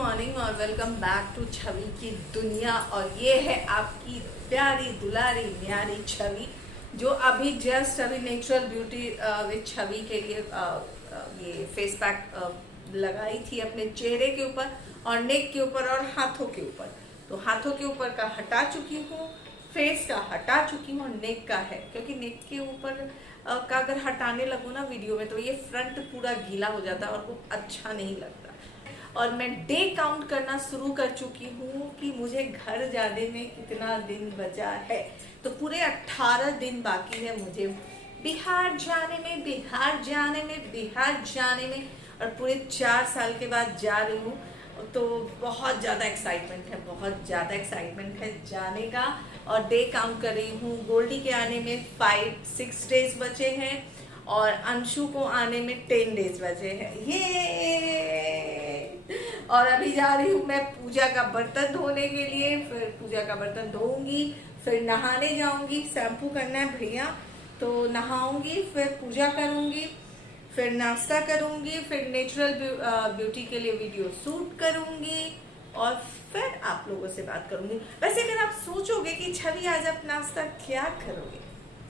Morning और welcome back to छवि की दुनिया। और ये है आपकी प्यारी दुलारी न्यारी छवि, जो अभी जस्ट अभी नेचुरल ब्यूटी विद छवि के लिए ये फेस पैक लगाई थी अपने चेहरे के ऊपर और नेक के ऊपर और हाथों के ऊपर। तो हाथों के ऊपर का हटा चुकी हूँ, फेस का हटा चुकी हूँ, नेक का है, क्योंकि नेक के ऊपर का अगर हटाने लगूँ ना वीडियो में तो ये फ्रंट पूरा गीला हो जाता है और वो अच्छा नहीं लगता। और मैं डे काउंट करना शुरू कर चुकी हूँ कि मुझे घर जाने में कितना दिन बचा है। तो पूरे 18 दिन बाकी है मुझे बिहार जाने में, बिहार जाने में, बिहार जाने में। और पूरे 4 साल के बाद जा रही हूँ, तो बहुत ज़्यादा एक्साइटमेंट है, बहुत ज़्यादा एक्साइटमेंट है जाने का। और डे काउंट कर रही हूँ। गोल्डी के आने में 5-6 डेज बचे हैं और अंशु को आने में 10 डेज बचे हैं। ये और अभी जा रही हूँ मैं पूजा का बर्तन धोने के लिए। फिर पूजा का बर्तन धोऊंगी, फिर नहाने जाऊंगी, शैम्पू करना है भैया तो नहाऊंगी, फिर पूजा करूंगी, फिर नाश्ता करूंगी, फिर नेचुरल ब्यूटी के लिए वीडियो शूट करूंगी और फिर आप लोगों से बात करूंगी। वैसे अगर आप सोचोगे कि छवि आज आप नाश्ता क्या करोगे,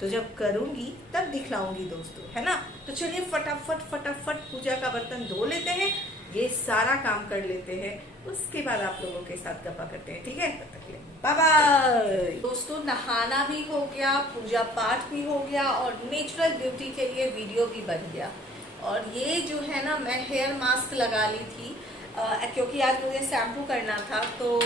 तो जब करूंगी तब दिखलाऊंगी दोस्तों, है ना। तो चलिए फटाफट फटाफट पूजा का बर्तन धो लेते हैं, ये सारा काम कर लेते हैं, उसके बाद आप लोगों के साथ गप्पा करते हैं, ठीक है। तब तक के लिए बाय बाय दोस्तों। नहाना भी हो गया, पूजा पाठ भी हो गया और नेचुरल ब्यूटी के लिए वीडियो भी बन गया। और ये जो है ना, मैं हेयर मास्क लगा ली थी क्योंकि आज मुझे शैम्पू करना था। तो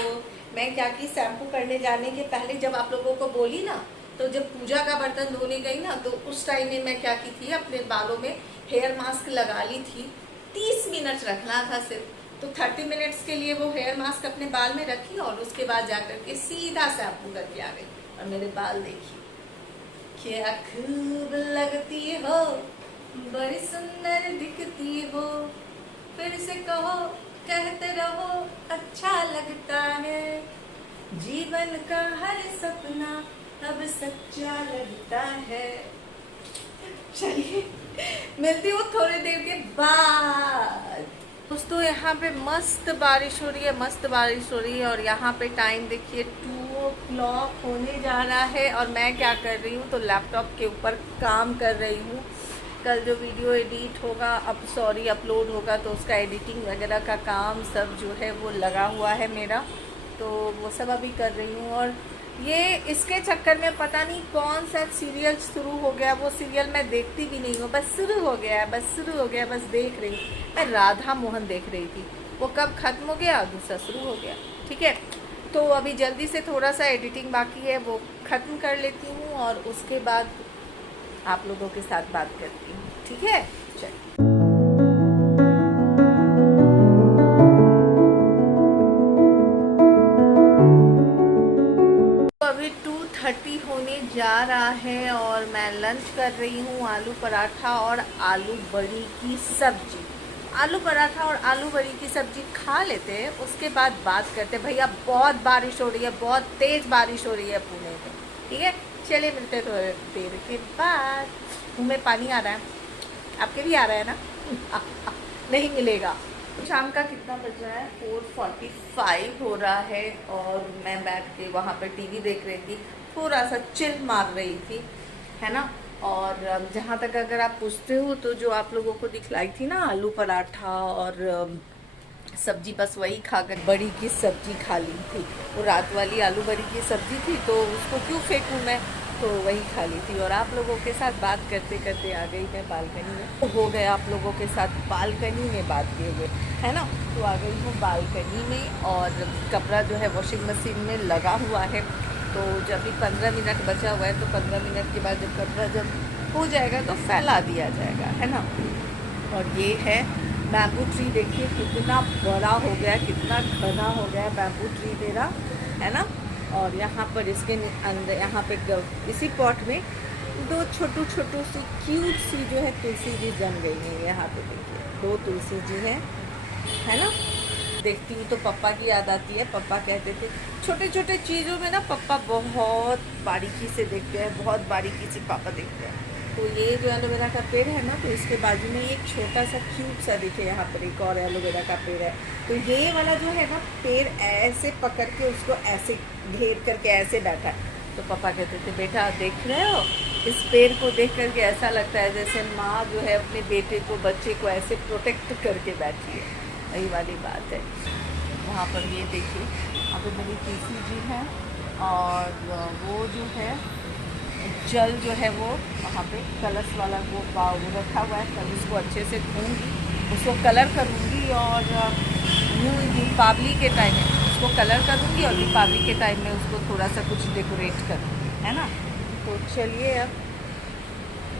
मैं क्या की, शैम्पू करने जाने के पहले जब आप लोगों को बोली ना, तो जब पूजा का बर्तन धोने गई ना, तो उस टाइम में मैं क्या की थी, अपने बालों में हेयर मास्क लगा ली थी। 30 मिनट रखना था सिर्फ, तो 30 मिनट्स के लिए वो हेयर मास्क अपने बाल में रखी और उसके बाद जाकर के सीधा शैम्पू करके आ गई। और मेरे बाल देखिए, क्या खूब लगती हो, बड़ी सुंदर दिखती हो, फिर से कहो, कहते रहो, अच्छा लगता है, जीवन का हर सपना अब सच्चा लगता है। चलिए मिलती हूँ थोड़ी देर के बाद। दोस्तों यहाँ पे मस्त बारिश हो रही है, मस्त बारिश हो रही है। और यहाँ पे टाइम देखिए 2 o'clock होने जा रहा है और मैं क्या कर रही हूँ, तो लैपटॉप के ऊपर काम कर रही हूँ। कल जो वीडियो एडिट होगा, अपलोड होगा, तो उसका एडिटिंग वगैरह का काम सब जो है वो लगा हुआ है मेरा, तो वो सब अभी कर रही हूँ। और ये इसके चक्कर में पता नहीं कौन सा सीरियल शुरू हो गया, वो सीरियल मैं देखती भी नहीं हूँ, बस शुरू हो गया है, बस शुरू हो गया, बस देख रही हूँ। मैं राधा मोहन देख रही थी, वो कब खत्म हो गया, दूसरा शुरू हो गया, ठीक है। तो अभी जल्दी से थोड़ा सा एडिटिंग बाकी है, वो ख़त्म कर लेती हूँ और उसके बाद आप लोगों के साथ बात करती हूँ, ठीक है। चलिए अभी 2:30 होने जा रहा है और मैं लंच कर रही हूँ आलू पराठा और आलू बड़ी की सब्जी। आलू पराठा और आलू बड़ी की सब्जी खा लेते हैं, उसके बाद बात करते हैं। भैया बहुत बारिश हो रही है, बहुत तेज़ बारिश हो रही है पुणे में, ठीक है। चलिए मिलते हैं थोड़ी देर के बाद। मुँह में पानी आ रहा है, आपके भी आ रहा है ना? नहीं मिलेगा। शाम का कितना बज रहा है, 4:45 हो रहा है और मैं बैठ के वहाँ पर टीवी देख रही थी, थोड़ा सा चिल मार रही थी, है ना। और जहाँ तक अगर आप पूछते हो, तो जो आप लोगों को दिखलाई थी ना आलू पराठा और सब्जी, बस वही खाकर बड़ी की सब्जी खा ली थी। वो रात वाली आलू बड़ी की सब्जी थी, तो उसको क्यों फेंकूँ मैं, तो वही खा ली थी। और आप लोगों के साथ बात करते करते आ गई मैं बालकनी में, तो हो गया आप लोगों के साथ बालकनी में बात किए हुए, है ना। तो आ गई हूँ बालकनी में और कपड़ा जो है वॉशिंग मशीन में लगा हुआ है। तो जब भी 15 मिनट बचा हुआ है, तो 15 मिनट के बाद जब कपड़ा जब हो जाएगा तो फैला दिया जाएगा, है ना। और ये है बैम्बू ट्री, देखिए कितना बड़ा हो गया, कितना घना हो गया बैम्बू ट्री मेरा, है ना। और यहाँ पर इसके अंदर, यहाँ पे इसी पॉट में 2 छोटू सी क्यूट सी जो है तुलसी जी जम गई है। यहाँ पे देखिए 2 तुलसी जी हैं, है ना। देखती हूँ तो पापा की याद आती है। पापा कहते थे छोटे छोटे चीज़ों में ना पापा बहुत बारीकी से देखते हैं, बहुत बारीकी से पापा देखते हैं। तो ये जो एलोवेरा का पेड़ है ना, तो इसके बाजू में एक छोटा सा क्यूब सा दिखे, यहाँ पर एक और एलोवेरा का पेड़ है। तो ये वाला जो है ना पेड़ ऐसे पकड़ के उसको ऐसे घेर करके ऐसे बैठा है। तो पापा कहते थे बेटा देख रहे हो, इस पेड़ को देख करके ऐसा लगता है जैसे माँ जो है अपने बेटे को, बच्चे को ऐसे प्रोटेक्ट करके बैठी है। वही वाली बात है। वहाँ पर ये देखिए, वहाँ पर मेरी तीसरी जी है, और वो जो है जल जो है वो वहाँ पे कलश वाला वो रखा हुआ है। तब उसको अच्छे से धोऊंगी, उसको कलर करूँगी, और न्यू दीपावली के टाइम में उसको कलर करूँगी, और दीपावली के टाइम में उसको थोड़ा सा कुछ डेकोरेट करूँगी, है ना। तो चलिए, अब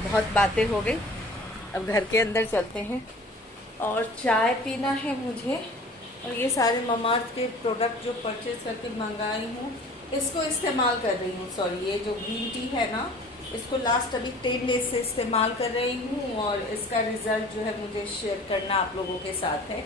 बहुत बातें हो गई, अब घर के अंदर चलते हैं, और चाय पीना है मुझे। और ये सारे ममाअर्थ के प्रोडक्ट जो परचेज करके मंगाई हूँ, इसको इस्तेमाल कर रही हूँ। सॉरी, ये जो ग्रीन टी है ना, इसको लास्ट अभी 10 डेज से इस्तेमाल कर रही हूँ, और इसका रिज़ल्ट जो है मुझे शेयर करना आप लोगों के साथ है।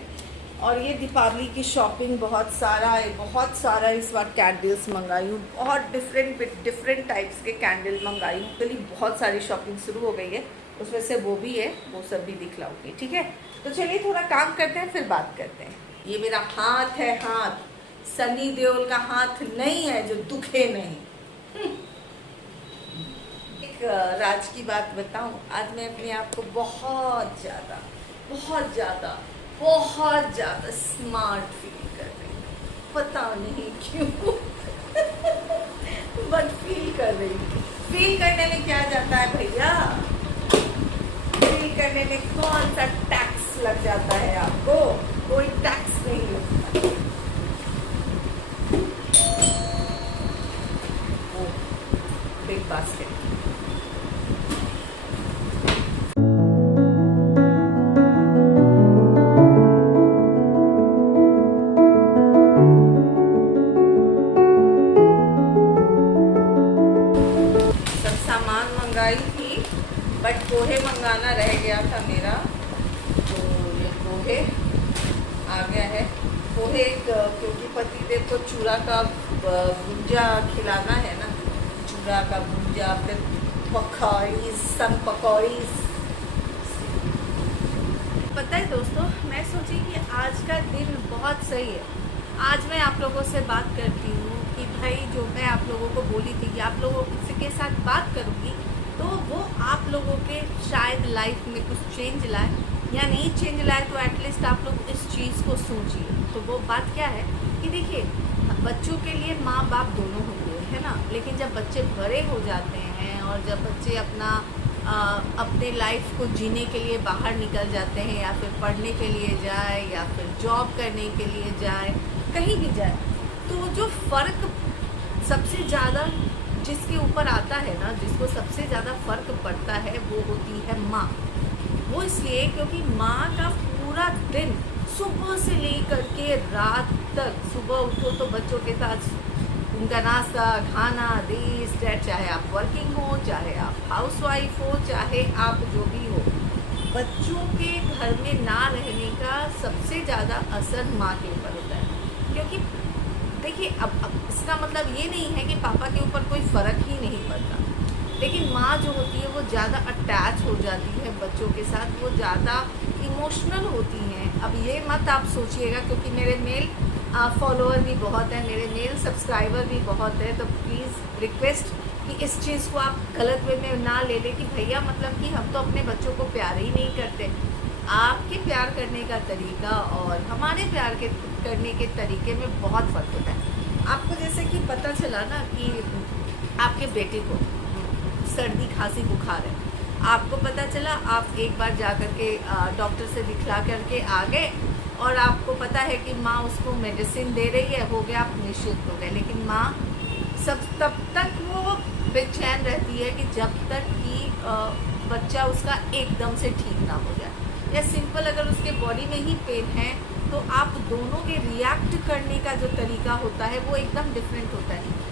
और ये दीपावली की शॉपिंग बहुत सारा इस बार कैंडल्स मंगाई हूँ, बहुत डिफरेंट टाइप्स के कैंडल मंगाई हूँ। चलिए, बहुत सारी शॉपिंग शुरू हो गई है, उसमें से वो भी है, वो सब भी दिखलाऊंगी, ठीक है। तो चलिए थोड़ा काम करते हैं, फिर बात करते हैं। ये मेरा हाथ है, हाथ सनी देओल का हाथ नहीं है जो दुखे नहीं। एक राज की बात बताऊं, आज मैं अपने आप को बहुत ज़्यादा स्मार्ट फील कर रही हूँ, पता नहीं क्यों। बट फील कर रही हूँ। फील करने में क्या जाता है भैया, फील करने में कौन सा टैक्स लग जाता है आपको? कोई टैक्स नहीं लगता। Big basket. सब सामान मंगाई थी, बट पोहे मंगाना रह गया था मेरा, तो ये पोहे आ गया है। पोहे क्योंकि पतिदेव को चूड़ा का भुंजा खिलाना है ना, चूड़ा का भुंजा, फिर पकौड़ीज, सन पकौड़ीज। पता है दोस्तों, मैं सोची कि आज का दिन बहुत सही है। आज मैं आप लोगों से बात करती हूँ कि भाई, जो मैं आप लोगों को बोली थी कि आप लोगों के साथ बात करूँगी, तो वो आप लोगों के शायद लाइफ में कुछ चेंज लाए, या नहीं चेंज लाए तो एटलीस्ट आप लोग इस चीज़ को सोचिए। तो वो बात क्या है कि देखिए, बच्चों के लिए माँ बाप दोनों होते हैं, है ना, लेकिन जब बच्चे बड़े हो जाते हैं, और जब बच्चे अपने लाइफ को जीने के लिए बाहर निकल जाते हैं, या फिर पढ़ने के लिए जाए, या फिर जॉब करने के लिए जाए, कहीं भी जाए, तो जो फ़र्क सबसे ज़्यादा जिसके ऊपर आता है ना, जिसको सबसे ज़्यादा फ़र्क पड़ता है, वो होती है माँ। वो इसलिए क्योंकि माँ का पूरा दिन सुबह से लेकर के रात तक, सुबह उठो तो बच्चों के साथ उनका नाश्ता, खाना, दिस दैट, चाहे आप वर्किंग हो, चाहे आप हाउसवाइफ हो, चाहे आप जो भी हो, बच्चों के घर में ना रहने का सबसे ज़्यादा असर माँ के ऊपर होता है। क्योंकि देखिए, अब इसका मतलब ये नहीं है कि पापा के ऊपर कोई फ़र्क ही नहीं पड़ता, लेकिन माँ जो होती है वो ज़्यादा अटैच हो जाती है बच्चों के साथ, वो ज़्यादा इमोशनल होती हैं। अब ये मत आप सोचिएगा, क्योंकि मेरे मेल फॉलोअर भी बहुत हैं, मेरे मेल सब्सक्राइबर भी बहुत है, तो प्लीज़ रिक्वेस्ट कि इस चीज़ को आप गलत वे में ना ले लें कि भैया मतलब कि हम तो अपने बच्चों को प्यार ही नहीं करते। आपके प्यार करने का तरीका और हमारे प्यार के करने के तरीके में बहुत फ़र्क होता है। आपको जैसे कि पता चला ना कि आपके बेटे को सर्दी खांसी बुखार है, आपको पता चला, आप एक बार जा कर के डॉक्टर से दिखला करके आ गए, और आपको पता है कि माँ उसको मेडिसिन दे रही है, हो गया, आप निश्चिंत हो गए। लेकिन माँ तब तक वो बेचैन रहती है कि जब तक कि बच्चा उसका एकदम से ठीक ना हो जाए, या सिंपल अगर उसके बॉडी में ही पेन है, तो आप दोनों के रिएक्ट करने का जो तरीका होता है वो एकदम डिफरेंट होता है।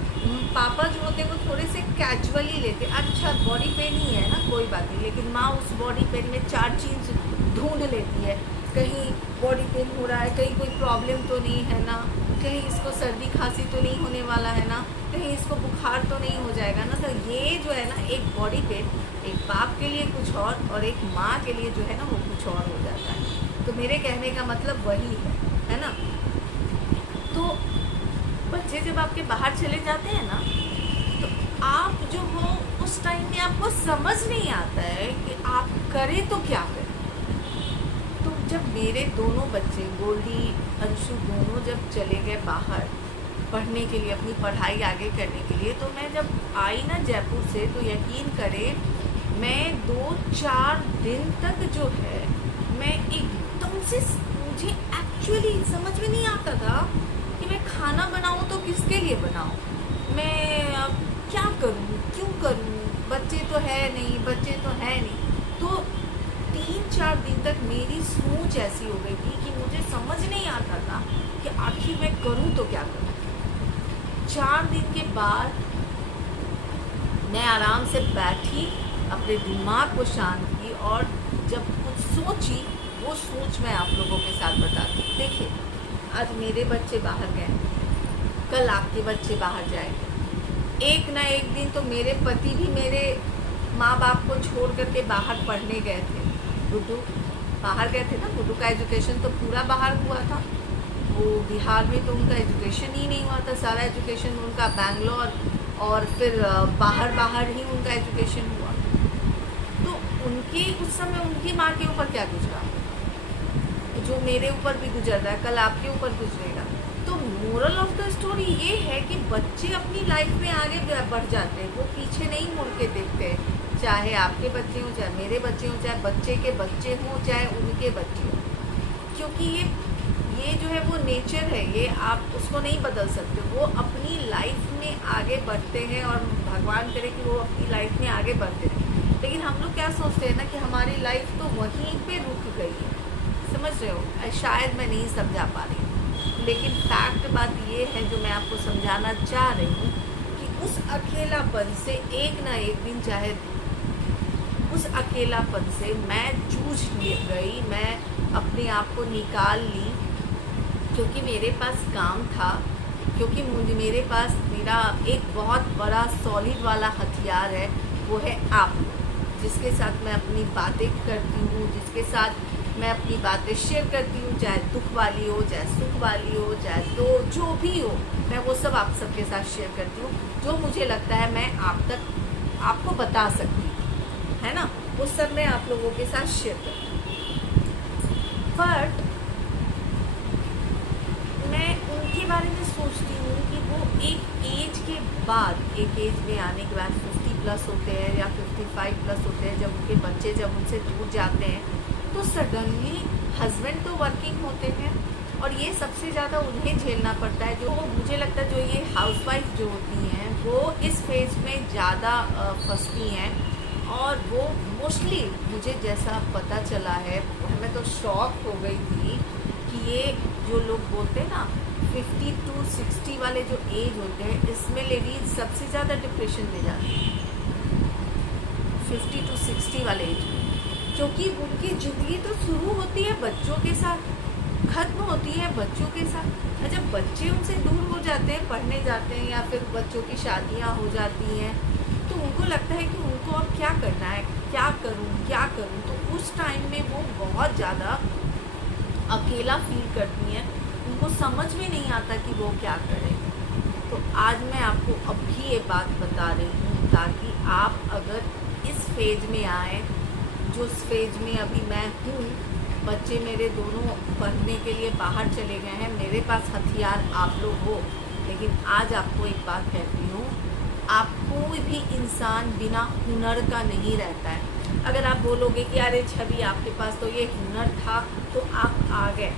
पापा जो होते हैं वो थोड़े से कैजुअली लेते, अच्छा बॉडी पेन ही है ना, कोई बात नहीं, लेकिन माँ उस बॉडी पेन में 4 चीज़ ढूंढ लेती है, कहीं बॉडी पेन हो रहा है, कहीं कोई प्रॉब्लम तो नहीं है ना, कहीं इसको सर्दी खांसी तो नहीं होने वाला है ना, कहीं इसको बुखार तो नहीं हो जाएगा ना। तो ये जो है ना, एक बॉडी पेन एक बाप के लिए कुछ और एक माँ के लिए जो है ना वो कुछ और हो जाता है। तो मेरे कहने का मतलब वही है ना। तो बच्चे जब आपके बाहर चले जाते हैं ना, तो आप जो हो उस टाइम में आपको समझ नहीं आता है कि आप करें तो क्या करें। तो जब मेरे दोनों बच्चे गोल्डी अंशु दोनों जब चले गए बाहर पढ़ने के लिए, अपनी पढ़ाई आगे करने के लिए, तो मैं जब आई ना जयपुर से, तो यकीन करें मैं 2-4 दिन तक जो है मैं एकदम से, मुझे एक्चुअली समझ में नहीं आता था कि मैं खाना बनाऊं तो किसके लिए बनाऊं, मैं क्या करूं, क्यों करूं, बच्चे तो है नहीं, बच्चे तो है नहीं। तो 3-4 दिन तक मेरी सोच ऐसी हो गई थी कि मुझे समझ नहीं आता था कि आखिर मैं करूं तो क्या करूं। 4 दिन के बाद मैं आराम से बैठी, अपने दिमाग को शांत की और जब कुछ सोची, वो सोच मैं आप लोगों के साथ बताती हूँ। देखिए, आज मेरे बच्चे बाहर गए, कल आपके बच्चे बाहर जाएंगे, एक ना एक दिन तो मेरे पति भी मेरे माँ बाप को छोड़ करके बाहर पढ़ने गए थे। गुड्डू बाहर गए थे ना, गुड्डू का एजुकेशन तो पूरा बाहर हुआ था। वो बिहार में तो उनका एजुकेशन ही नहीं हुआ था, सारा एजुकेशन उनका बैंगलोर और फिर बाहर ही उनका एजुकेशन हुआ। तो उनकी उस समय उनकी माँ के ऊपर क्या गुजरा, जो मेरे ऊपर भी गुजर रहा है, कल आपके ऊपर गुजरेगा। तो मोरल ऑफ द स्टोरी ये है कि बच्चे अपनी लाइफ में आगे बढ़ जाते हैं, वो पीछे नहीं मुड़ के देखते, चाहे आपके बच्चे हों, चाहे मेरे बच्चे हों, चाहे बच्चे के बच्चे हों, चाहे उनके बच्चे हों, क्योंकि ये जो है वो नेचर है, ये आप उसको नहीं बदल सकते। वो अपनी लाइफ में आगे बढ़ते हैं और भगवान करे कि वो अपनी लाइफ में आगे बढ़ते हैं। लेकिन हम लोग क्या सोचते हैं ना कि हमारी लाइफ तो वहीं पे रुक गई है, समझ रहे हो, शायद मैं नहीं समझा पा रही हूँ, लेकिन फैक्ट बात ये है जो मैं आपको समझाना चाह रही हूँ कि उस अकेलापन से एक ना एक दिन, चाहे उस अकेलापन से मैं जूझ गई, मैं अपने आप को निकाल ली, क्योंकि मेरे पास काम था, क्योंकि मेरे पास मेरा एक बहुत बड़ा सॉलिड वाला हथियार है, वो है आप, जिसके साथ मैं अपनी बातें करती हूँ, जिसके साथ मैं अपनी बातें शेयर करती हूँ, चाहे दुख वाली हो, चाहे सुख वाली हो, चाहे तो जो भी हो, मैं वो सब आप सबके साथ शेयर करती हूँ। जो मुझे लगता है मैं आपको बता सकती हूँ, है ना, वो सब मैं आप लोगों के साथ शेयर करती हूँ। बट मैं उनके बारे में सोचती हूँ कि वो एक एज के बाद, एक एज में आने के बाद 50+ होते हैं या 55+ होते हैं, जब उनके बच्चे जब उनसे दूर जाते हैं, तो सडनली हस्बैंड तो वर्किंग होते हैं और ये सबसे ज़्यादा उन्हें झेलना पड़ता है। जो मुझे लगता है जो ये हाउसवाइफ जो होती हैं वो इस फेज में ज़्यादा फंसती हैं, और वो मोस्टली मुझे जैसा पता चला है, मैं तो शॉक हो गई थी कि ये जो लोग बोलते हैं ना 50 to 60 वाले जो एज होते हैं, इसमें लेडीज सबसे ज़्यादा डिप्रेशन में जाती हैं, 50 to 60 वाले एज में, क्योंकि उनकी ज़िंदगी तो शुरू होती है बच्चों के साथ, खत्म होती है बच्चों के साथ। और जब बच्चे उनसे दूर हो जाते हैं, पढ़ने जाते हैं या फिर बच्चों की शादियां हो जाती हैं, तो उनको लगता है कि उनको अब क्या करना है, क्या करूं। तो उस टाइम में वो बहुत ज़्यादा अकेला फील करती हैं, उनको समझ में नहीं आता कि वो क्या करें। तो आज मैं आपको अभी ये बात बता रही हूँ ताकि आप अगर इस फेज में आए, जो फेज में अभी मैं हूँ, बच्चे मेरे दोनों पढ़ने के लिए बाहर चले गए हैं, मेरे पास हथियार आप लोग हो, लेकिन आज आपको एक बात कहती हूँ, आप कोई भी इंसान बिना हुनर का नहीं रहता है। अगर आप बोलोगे कि अरे छवि आपके पास तो ये हुनर था तो आप आ गए,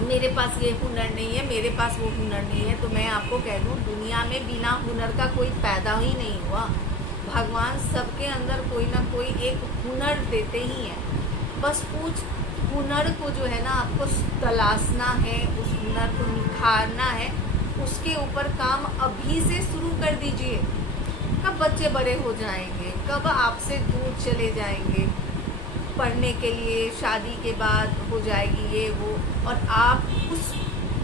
मेरे पास ये हुनर नहीं है, मेरे पास वो हुनर नहीं है, तो मैं आपको कह दूँ दुनिया में बिना हुनर का कोई पैदा ही नहीं हुआ। भगवान सबके अंदर कोई ना कोई एक हुनर देते ही हैं, बस उस हुनर को जो है ना आपको तलाशना है, उस हुनर को निखारना है, उसके ऊपर काम अभी से शुरू कर दीजिए। कब बच्चे बड़े हो जाएंगे, कब आपसे दूर चले जाएंगे, पढ़ने के लिए, शादी के बाद हो जाएगी ये वो, और आप उस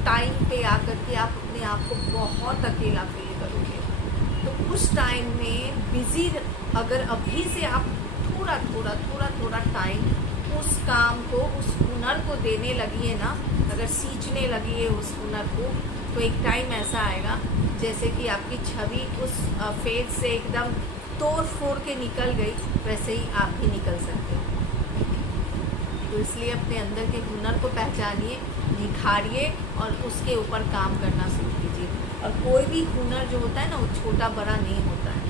टाइम पे आकर के आप अपने आप को बहुत अकेला फील करोगे। तो उस टाइम में बिज़ी, अगर अभी से आप थोड़ा टाइम उस काम को, उस हुनर को देने लगी है ना, अगर सींचने लगी है उस हुनर को, तो एक टाइम ऐसा आएगा जैसे कि आपकी छवि उस फेज से एकदम तोड़ फोड़ के निकल गई, वैसे ही आप भी निकल सकते हो। तो इसलिए अपने अंदर के हुनर को पहचानिए, निखारिए और उसके ऊपर काम करना शुरू कीजिए। और कोई भी हुनर जो होता है ना, वो छोटा बड़ा नहीं होता है।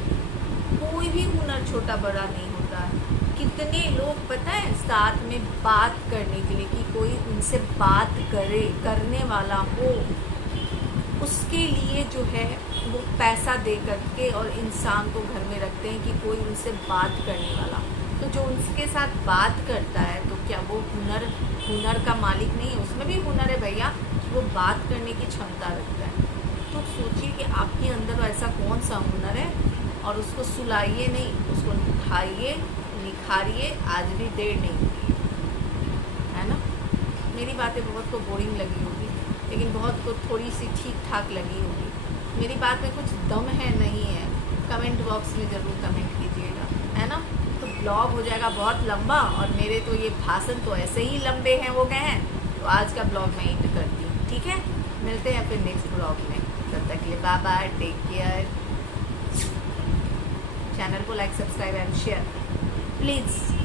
कोई भी हुनर छोटा बड़ा नहीं होता है। कितने लोग पता है साथ में बात करने के लिए, कि कोई उनसे बात करने वाला हो, उसके लिए जो है वो पैसा दे करके और इंसान को घर में रखते हैं कि कोई उनसे बात करने वाला। तो जो उनके साथ बात करता है, तो क्या वो हुनर का मालिक नहीं है? उसमें भी हुनर है भैया, वो बात करने की क्षमता रखता है। तो सोचिए कि आपके अंदर ऐसा कौन सा हुनर है, और उसको सुलाइए नहीं, उसको उठाइए, निखारिए। आज भी देर नहीं हुई है ना। मेरी बातें बहुत को बोरिंग लगी होगी, लेकिन बहुत को थोड़ी सी ठीक ठाक लगी होगी। मेरी बात में कुछ दम है नहीं है, कमेंट बॉक्स में ज़रूर कमेंट कीजिएगा, है ना। तो ब्लॉग हो जाएगा बहुत लंबा, और मेरे तो ये भाषण तो ऐसे ही लंबे हैं हो गए हैं। तो आज का ब्लॉग मैं एंड करती हूँ, ठीक है। मिलते हैं फिर नेक्स्ट ब्लॉग में, तब तक के लिए bye bye, take care. Channel को like, subscribe and share please.